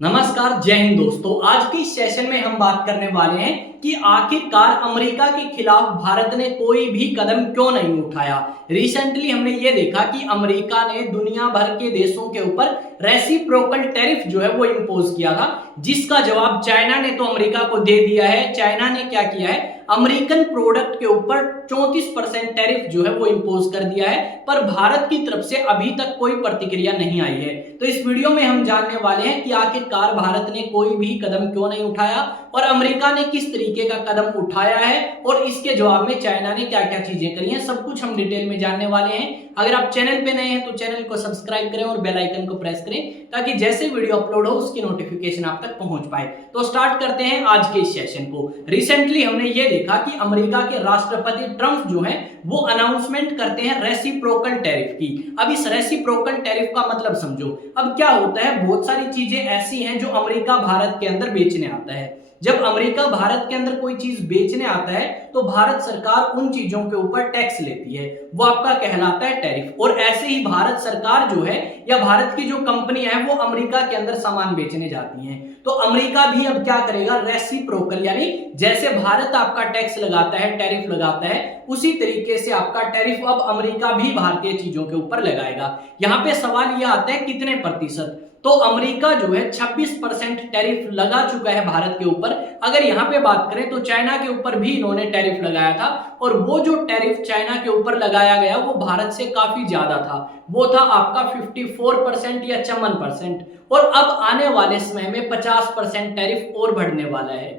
नमस्कार, जय हिंद दोस्तों। आज के इस सेशन में हम बात करने वाले हैं कि आखिरकार अमेरिका के खिलाफ भारत ने कोई भी कदम क्यों नहीं उठाया। रिसेंटली हमने ये देखा कि अमेरिका ने दुनिया भर के देशों के ऊपर रेसिप्रोकल टैरिफ जो है वो इंपोज किया था, जिसका जवाब चाइना ने तो अमेरिका को दे दिया है। चाइना ने क्या किया है, अमेरिकन प्रोडक्ट के ऊपर 34% टैरिफ जो है वो इंपोज कर दिया है, पर भारत की तरफ से अभी तक कोई प्रतिक्रिया नहीं आई है। तो इस वीडियो में हम जानने वाले हैं कि आखिरकार भारत ने कोई भी कदम क्यों नहीं उठाया और अमेरिका ने किस तरीके का कदम उठाया है और इसके जवाब में चाइना ने क्या क्या चीजें करी हैं, सब कुछ हम डिटेल में जानने वाले हैं। अगर आप चैनल पे नए हैं तो चैनल को सब्सक्राइब करें और बेल आइकन को प्रेस करें ताकि जैसे वीडियो अपलोड हो उसकी नोटिफिकेशन आप तक पहुंच पाए। तो स्टार्ट करते हैं आज के इस सेशन को। रिसेंटली हमने ये देखा कि अमेरिका के राष्ट्रपति ट्रंप जो है वो अनाउंसमेंट करते हैं रेसिप्रोकल टैरिफ की। अब इस रेसिप्रोकल टैरिफ का मतलब समझो। अब क्या होता है, बहुत सारी चीजें ऐसी हैं जो अमेरिका भारत के अंदर बेचने आता है। जब अमेरिका भारत के अंदर कोई चीज बेचने आता है तो भारत सरकार उन चीजों के ऊपर टैक्स लेती है, वो आपका कहलाता है टैरिफ। और ऐसे ही भारत सरकार जो है या भारत की जो कंपनियां हैं वो अमेरिका के अंदर सामान बेचने जाती हैं। तो अमेरिका भी अब क्या करेगा, रेसिप्रोकल, यानी जैसे भारत आपका टैक्स लगाता है, टैरिफ लगाता है, उसी तरीके से आपका टैरिफ अब अमेरिका भी भारतीय चीजों के ऊपर लगाएगा। यहां पे सवाल यह आता है कितने प्रतिशत। तो अमेरिका जो है 26% टैरिफ लगा चुका है भारत के ऊपर। अगर यहां पे बात करें तो चाइना के ऊपर भी इन्होंने टैरिफ लगाया था और वो जो टैरिफ चाइना के ऊपर लगाया गया वो भारत से काफी ज्यादा था, वो था आपका 54% या 54%। और अब आने वाले समय में 50% टैरिफ और बढ़ने वाला है।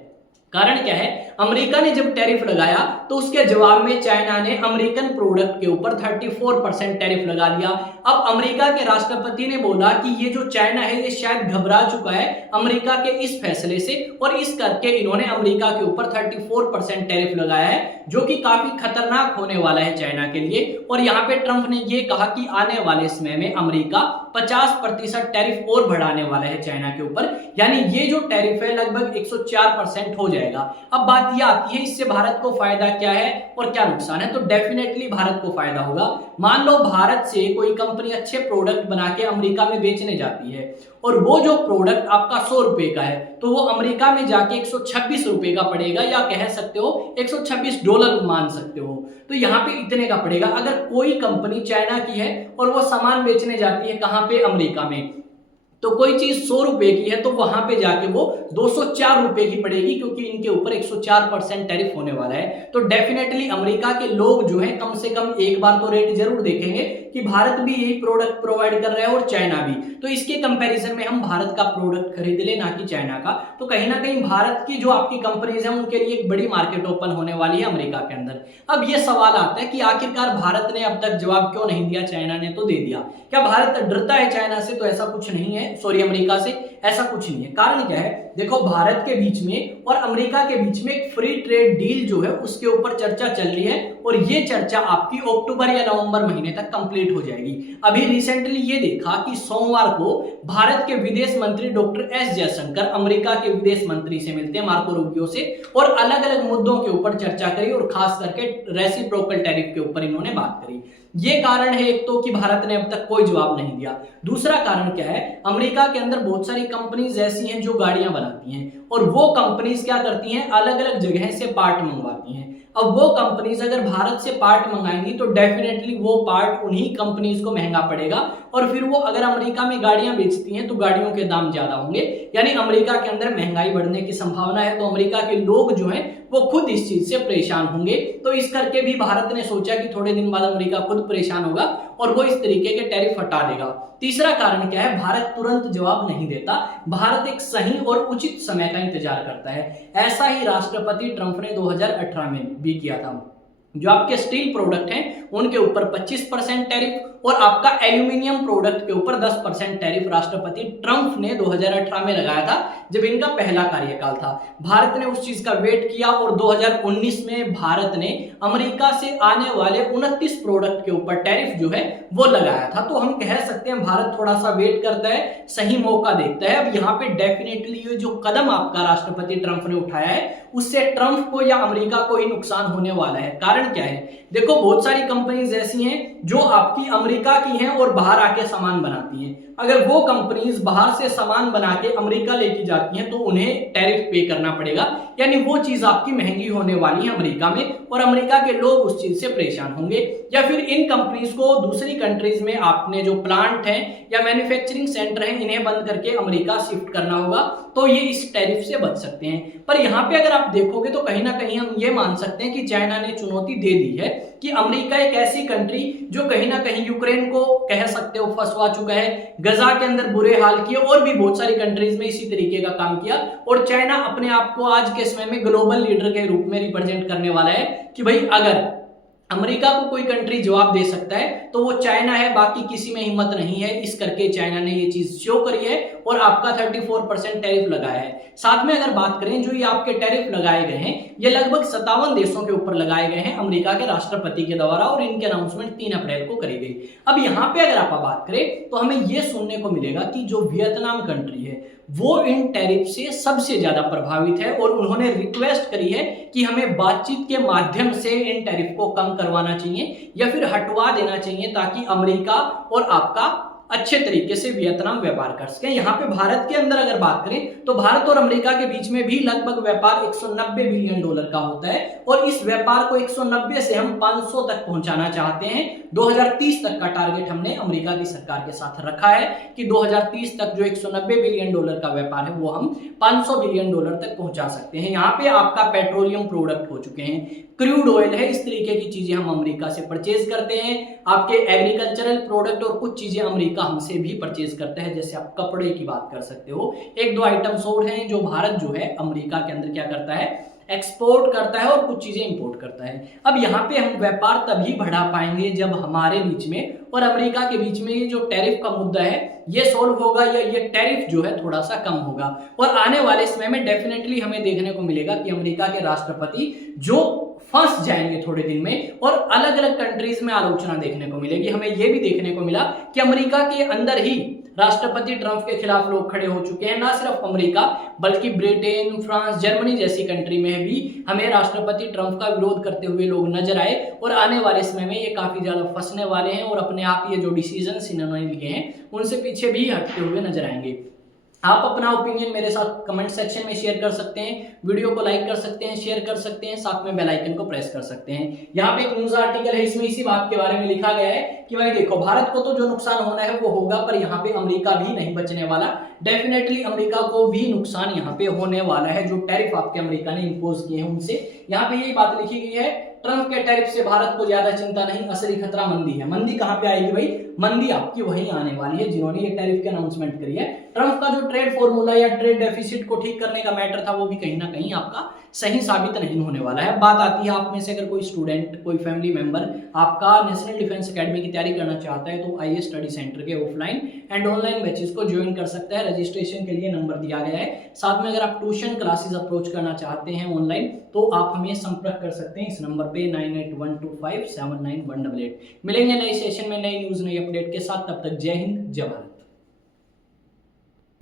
कारण क्या है, अमेरिका ने जब टैरिफ लगाया तो उसके जवाब में चाइना ने अमेरिकन प्रोडक्ट के ऊपर 34% टैरिफ लगा दिया। अब अमेरिका के राष्ट्रपति ने बोला कि ये जो चाइना है ये शायद घबरा चुका है अमेरिका के इस फैसले से, और इस करके इन्होंने अमेरिका के ऊपर 34% टैरिफ लगाया है, जो कि काफी खतरनाक होने वाला है चाइना के लिए। और यहाँ पे ट्रंप ने ये कहा कि आने वाले समय में अमेरिका 50% टैरिफ और बढ़ाने वाला है चाइना के ऊपर, यानी ये जो टैरिफ है लगभग 104% हो जाएगा। अब बात यह आती है इससे भारत को फायदा क्या है और क्या नुकसान है। तो डेफिनेटली भारत को फायदा होगा। मान लो भारत से कोई कंपनी अच्छे प्रोडक्ट बना के अमेरिका में बेचने जाती है और वो जो प्रोडक्ट आपका 100 रुपए का है तो वो अमेरिका में जाके 126 रुपए का पड़ेगा, या कह सकते हो $126 मान सकते हो। तो यहाँ पे इतने का पड़ेगा। अगर कोई कंपनी चाइना की है और वो सामान बेचने जाती है कहाँ पे, अमेरिका में, तो कोई चीज 100 रुपए की है तो वहां पे जाके वो 204 रुपए की पड़ेगी, क्योंकि इनके ऊपर 104% टैरिफ होने वाला है। तो डेफिनेटली अमेरिका के लोग जो है कम से कम एक बार तो रेट जरूर देखेंगे कि भारत भी यही प्रोडक्ट प्रोवाइड कर रहा है और चाइना भी, तो इसके कंपैरिजन में हम भारत का प्रोडक्ट खरीद ले, ना कि चाइना का। तो कहीं ना कहीं भारत की जो आपकी कंपनीज है उनके लिए एक बड़ी मार्केट ओपन होने वाली है अमेरिका के अंदर। अब ये सवाल आता है कि आखिरकार भारत ने अब तक जवाब क्यों नहीं दिया, चाइना ने तो दे दिया। क्या भारत डरता है चाइना से? तो ऐसा कुछ नहीं है, सॉरी अमेरिका से, ऐसा कुछ नहीं है। कारण क्या है, देखो भारत के बीच में और अमेरिका के बीच में एक फ्री ट्रेड डील जो है उसके ऊपर चर्चा चल रही है, और ये चर्चा आपकी अक्टूबर या नवंबर महीने तक कंप्लीट हो जाएगी। अभी रिसेंटली ये देखा कि सोमवार को भारत के विदेश मंत्री डॉक्टर एस जयशंकर अमेरिका के विदेश मंत्री से मिलते हैं, मार्को रूबियो से, और अलग अलग मुद्दों के ऊपर चर्चा करी और खास करके रेसिप्रोकल टैरिफ के ऊपर इन्होंने बात करी। ये कारण है एक तो कि भारत ने अब तक कोई जवाब नहीं दिया। दूसरा कारण क्या है, अमेरिका के अंदर बहुत सारी कंपनीज ऐसी हैं जो गाड़ियां बनाती हैं और वो कंपनीज क्या करती हैं, अलग अलग जगह से पार्ट मंगवाती हैं। अब वो कंपनीज अगर भारत से पार्ट मंगाएंगी तो डेफिनेटली वो पार्ट उन्हीं कंपनीज को महंगा पड़ेगा, और फिर वो अगर अमेरिका में गाड़ियां बेचती हैं तो गाड़ियों के दाम ज्यादा होंगे, यानी अमेरिका के अंदर महंगाई बढ़ने की संभावना है। तो अमेरिका के लोग जो हैं वो खुद इस चीज से परेशान होंगे। तो इस करके भी भारत ने सोचा कि थोड़े दिन बाद अमेरिका खुद परेशान होगा और वो इस तरीके के टैरिफ हटा देगा। तीसरा कारण क्या है, भारत तुरंत जवाब नहीं देता, भारत एक सही और उचित समय का इंतजार करता है। ऐसा ही राष्ट्रपति ट्रंप ने 2018 में भी किया था। जो आपके स्टील प्रोडक्ट हैं उनके ऊपर 25% टैरिफ और आपका एल्यूमिनियम प्रोडक्ट के ऊपर 10% टैरिफ राष्ट्रपति ट्रंप ने 2018 में लगाया था, जब इनका पहला कार्यकाल था। भारत ने उस चीज का वेट किया और 2019 में भारत ने अमेरिका से आने वाले 29 प्रोडक्ट के ऊपर टैरिफ जो है वो लगाया था। तो हम कह सकते हैं भारत थोड़ा सा वेट करता है, सही मौका देखता है। अब यहाँ पे डेफिनेटली ये जो कदम आपका राष्ट्रपति ट्रंप ने उठाया है उससे ट्रंप को या अमेरिका को ही नुकसान होने वाला है। कारण क्या है, देखो बहुत सारी कंपनीज ऐसी हैं जो आपकी अमेरिका की हैं और बाहर आके सामान बनाती हैं। अगर वो कंपनीज बाहर से सामान बना के अमेरिका लेके जाती हैं तो उन्हें टैरिफ पे करना पड़ेगा, यानी वो चीज आपकी महंगी होने वाली है अमेरिका में और अमेरिका के लोग उस चीज से परेशान होंगे। या फिर इन कंपनीज को दूसरी कंट्रीज में आपने जो प्लांट है या मैन्युफैक्चरिंग सेंटर है इन्हें बंद करके अमेरिका शिफ्ट करना होगा, तो ये इस टैरिफ से बच सकते हैं। पर यहाँ पे अगर आप देखोगे तो कहीं ना कहीं हम ये मान सकते हैं कि चाइना ने चुनौती दे दी है कि अमेरिका एक ऐसी कंट्री जो कहीं ना कहीं यूक्रेन को कह सकते हो फंसवा चुका है, गजा के अंदर बुरे हाल किए और भी बहुत सारी कंट्रीज में इसी तरीके का काम किया, और चाइना अपने आप को आज के समय में ग्लोबल लीडर के रूप में रिप्रेजेंट करने वाला है कि भाई अगर अमेरिका को कोई कंट्री जवाब दे सकता है तो वो चाइना है, बाकी किसी में हिम्मत नहीं है। इस करके चाइना ने ये चीज शो करी है और आपका 34% टैरिफ लगाया है। साथ में अगर बात करें जो ये आपके टैरिफ लगाए गए हैं ये लगभग 57 देशों के ऊपर लगाए गए हैं अमेरिका के राष्ट्रपति के द्वारा, और इनकी अनाउंसमेंट 3 अप्रैल को करी गई। अब यहाँ पे अगर आप बात करें तो हमें ये सुनने को मिलेगा कि जो वियतनाम कंट्री है वो इन टैरिफ से सबसे ज्यादा प्रभावित है और उन्होंने रिक्वेस्ट करी है कि हमें बातचीत के माध्यम से इन टैरिफ को कम करवाना चाहिए या फिर हटवा देना चाहिए ताकि अमेरिका और आपका अच्छे तरीके से वियतनाम व्यापार कर सके। यहाँ पे भारत के अंदर अगर बात करें तो भारत और अमेरिका के बीच में भी लगभग व्यापार 190 बिलियन डॉलर का होता है और इस व्यापार को 190 से हम 500 तक पहुंचाना चाहते हैं। 2030 तक का टारगेट हमने अमेरिका की सरकार के साथ रखा है कि 2030 तक जो 190 बिलियन डॉलर का व्यापार है वो हम 500 बिलियन डॉलर तक पहुंचा सकते हैं। यहाँ पे आपका पेट्रोलियम प्रोडक्ट हो चुके हैं, क्रूड ऑयल है, इस तरीके की चीजें हम अमेरिका से परचेज करते हैं। आपके एग्रीकल्चरल प्रोडक्ट और कुछ चीजें अमेरिका हमसे भी परचेज करता है, जैसे आप कपड़े की बात कर सकते हो। 1-2 आइटम्स और हैं जो भारत जो है अमेरिका के अंदर क्या करता है, एक्सपोर्ट करता है और कुछ चीजें इंपोर्ट करता है। अब यहाँ पे हम व्यापार तभी बढ़ा पाएंगे जब हमारे बीच में और अमेरिका के बीच में ये जो टैरिफ का मुद्दा है ये सॉल्व होगा या ये टैरिफ जो है थोड़ा सा कम होगा। और आने वाले समय में डेफिनेटली हमें देखने को मिलेगा कि अमेरिका के राष्ट्रपति जो फंस जाएंगे थोड़े दिन में और अलग अलग कंट्रीज में आलोचना देखने को मिलेगी। हमें यह भी देखने को मिला कि अमेरिका के अंदर ही राष्ट्रपति ट्रंप के खिलाफ लोग खड़े हो चुके हैं। ना सिर्फ अमेरिका बल्कि ब्रिटेन, फ्रांस, जर्मनी जैसी कंट्री में भी हमें राष्ट्रपति ट्रंप का विरोध करते हुए लोग नजर आए और आने वाले समय में ये काफी ज्यादा फंसने वाले हैं और अपने आप ये जो डिसीजन इन्होंने लिए हैं उनसे पीछे भी हटते हुए नजर आएंगे। आप अपना ओपिनियन मेरे साथ कमेंट सेक्शन में शेयर कर सकते हैं, वीडियो को लाइक कर सकते हैं, शेयर कर सकते हैं, साथ में बेल आइकन को प्रेस कर सकते हैं। यहाँ पे एक न्यूज आर्टिकल है, इसमें इसी बात के बारे में लिखा गया है कि भाई देखो भारत को तो जो नुकसान होना है वो होगा, पर यहाँ पे अमेरिका भी नहीं बचने वाला। डेफिनेटली अमेरिका को भी नुकसान यहाँ पे होने वाला है जो टैरिफ आपके अमेरिका ने इंपोज किए हैं उनसे। यहाँ पे यही बात लिखी गई है, ट्रंप के टैरिफ से भारत को ज्यादा चिंता नहीं, असली खतरा मंदी है। मंदी कहां पे आएगी भाई, मंदी आपकी वहीं आने वाली है जिन्होंने ये टैरिफ की अनाउंसमेंट करी है। ट्रंप का जो ट्रेड फॉर्मूला या ट्रेड डेफिसिट को ठीक करने का मैटर था वो भी कहीं ना कहीं आपका सही साबित नहीं होने वाला है। बात आती है आप में से अगर कोई स्टूडेंट, कोई फैमिली मेंबर आपका नेशनल डिफेंस एकेडमी की तैयारी करना चाहता है तो आईएएस स्टडी सेंटर के ऑफलाइन एंड ऑनलाइन बैचेस को ज्वाइन कर सकता है। रजिस्ट्रेशन के लिए नंबर दिया गया है। साथ में अगर आप ट्यूशन क्लासेस अप्रोच करना चाहते हैं ऑनलाइन तो आप हमें संपर्क कर सकते हैं इस नंबर पे 9812579188। मिलेंगे नए सेशन में नई न्यूज नई अपडेट के साथ, तब तक जय हिंद जय भारत।